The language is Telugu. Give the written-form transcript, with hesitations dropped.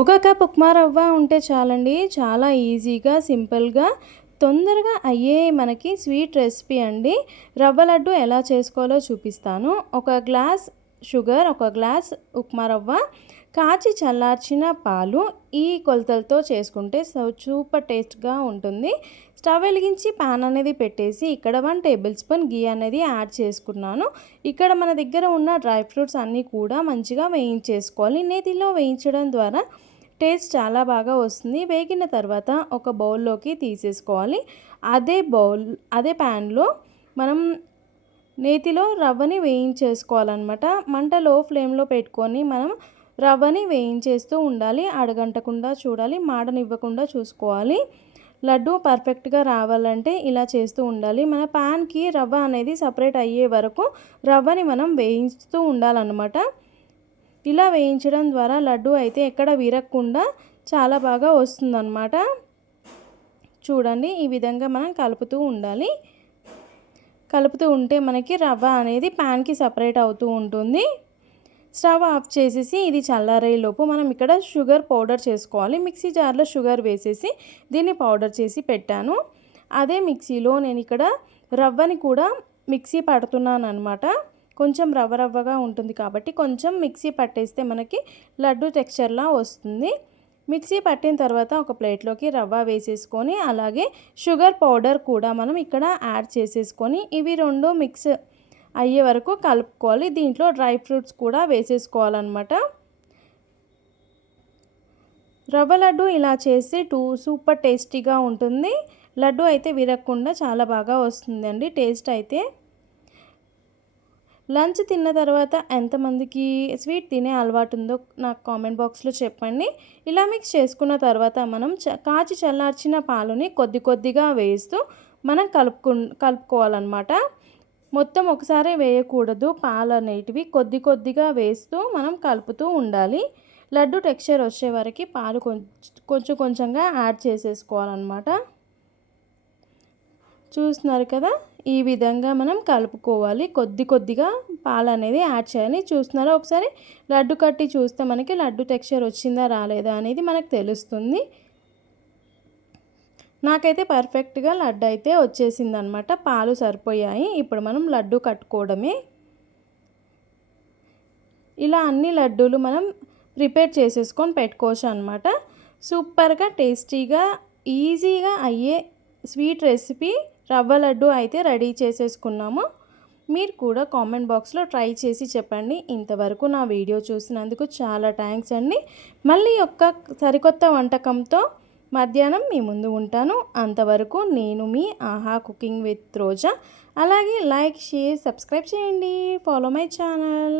ఒక కప్ ఉప్మా రవ్వ ఉంటే చాలండి. చాలా ఈజీగా, సింపుల్‌గా, తొందరగా అయ్యే మనకి స్వీట్ రెసిపీ అండి. రవ్వ లడ్డు ఎలా చేసుకోవాలో చూపిస్తాను. ఒక గ్లాస్ షుగర్, ఒక గ్లాస్ ఉప్మా రవ్వ, కాచి చల్లార్చిన పాలు ఈ కొలతలతో చేసుకుంటే సూపర్ టేస్ట్‌గా ఉంటుంది. స్టవ్ వెలిగించి పాన్ అనేది పెట్టేసి ఇక్కడ 1 టేబుల్ స్పూన్ ఘీ అనేది యాడ్ చేసుకున్నాను. ఇక్కడ మన దగ్గర ఉన్న డ్రై ఫ్రూట్స్ అన్నీ కూడా మంచిగా వేయించేసుకోవాలి. నేతిలో వేయించడం ద్వారా టేస్ట్ చాలా బాగా వస్తుంది. వేగిన తర్వాత ఒక బౌల్లోకి తీసేసుకోవాలి. అదే ప్యాన్లో మనం నేతిలో రవ్వని వేయించేసుకోవాలన్నమాట. మంట లో ఫ్లేమ్లో పెట్టుకొని మనం రవ్వని వేయించేస్తూ ఉండాలి. అడగంటకుండా చూడాలి, మాడనివ్వకుండా చూసుకోవాలి. లడ్డు పర్ఫెక్ట్గా రావాలంటే ఇలా చేస్తూ ఉండాలి. మన ప్యాన్కి రవ్వ అనేది సపరేట్ అయ్యే వరకు రవ్వని మనం వేయిస్తూ ఉండాలన్నమాట. ఇలా వేయించడం ద్వారా లడ్డు అయితే ఎక్కడ విరగకుండా చాలా బాగా వస్తుందన్నమాట. చూడండి, ఈ విధంగా మనం కలుపుతూ ఉండాలి. కలుపుతూ ఉంటే మనకి రవ్వ అనేది ప్యాన్కి సపరేట్ అవుతూ ఉంటుంది. స్టవ్ ఆఫ్ చేసేసి ఇది చల్లారేలోపు మనం ఇక్కడ షుగర్ పౌడర్ చేసుకోవాలి. మిక్సీ జార్లో షుగర్ వేసేసి దీన్ని పౌడర్ చేసి పెట్టాను. అదే మిక్సీలో నేను ఇక్కడ రవ్వని కూడా మిక్సీ పడుతున్నాను అనమాట. కొంచెం రవ్వ రవ్వగా ఉంటుంది కాబట్టి కొంచెం మిక్సీ పట్టేస్తే మనకి లడ్డు టెక్స్చర్లా వస్తుంది. మిక్సీ పట్టిన తర్వాత ఒక ప్లేట్లోకి రవ్వ వేసేసుకొని అలాగే షుగర్ పౌడర్ కూడా మనం ఇక్కడ యాడ్ చేసేసుకొని ఇవి రెండు మిక్స్ అయ్యే వరకు కలుపుకోవాలి. దీంట్లో డ్రై ఫ్రూట్స్ కూడా వేసేసుకోవాలన్నమాట. రవ్వ లడ్డు ఇలా చేసి సూపర్ టేస్టీగా ఉంటుంది. లడ్డు అయితే విరగకుండా చాలా బాగా వస్తుందండి టేస్ట్ అయితే. లంచ్ తిన్న తర్వాత ఎంతమందికి స్వీట్ తినే అలవాటు ఉందో నాకు కామెంట్ బాక్స్లో చెప్పండి. ఇలా మిక్స్ చేసుకున్న తర్వాత మనం కాచి చల్లార్చిన పాలుని కొద్ది కొద్దిగా వేస్తూ మనం కలుపుకోవాలన్నమాట. మొత్తం ఒకసారి వేయకూడదు. పాలు అనేటివి కొద్ది కొద్దిగా వేస్తూ మనం కలుపుతూ ఉండాలి. లడ్డు టెక్స్చర్ వచ్చే వరకు పాలు కొంచెం కొంచెంగా యాడ్ చేసేసుకోవాలన్నమాట. చూస్తున్నారు కదా, ఈ విధంగా మనం కలుపుకోవాలి. కొద్ది కొద్దిగా పాలు అనేది యాడ్ చేయాలి. చూస్తున్నారా, ఒకసారి లడ్డు కట్టి చూస్తే మనకి లడ్డు టెక్స్చర్ వచ్చిందా రాలేదా అనేది మనకు తెలుస్తుంది. నాకైతే పర్ఫెక్ట్గా లడ్డు అయితే వచ్చేసిందనమాట. పాలు సరిపోయాయి. ఇప్పుడు మనం లడ్డు కట్టుకోవడమే. ఇలా అన్ని లడ్డూలు మనం ప్రిపేర్ చేసేసుకొని పెట్టుకోవచ్చు అనమాట. సూపర్గా టేస్టీగా ఈజీగా అయ్యే స్వీట్ రెసిపీ రవ్వ లడ్డు అయితే రెడీ చేసేసుకున్నాము. మీరు కూడా కామెంట్ బాక్స్లో ట్రై చేసి చెప్పండి. ఇంతవరకు నా వీడియో చూసినందుకు చాలా థ్యాంక్స్ అండి. మళ్ళీ ఒక సరికొత్త వంటకంతో మధ్యాహ్నం మీ ముందు ఉంటాను. అంతవరకు నేను మీ ఆహా కుకింగ్ విత్ రోజా. అలాగే లైక్, షేర్, సబ్స్క్రైబ్ చేయండి. Follow my channel.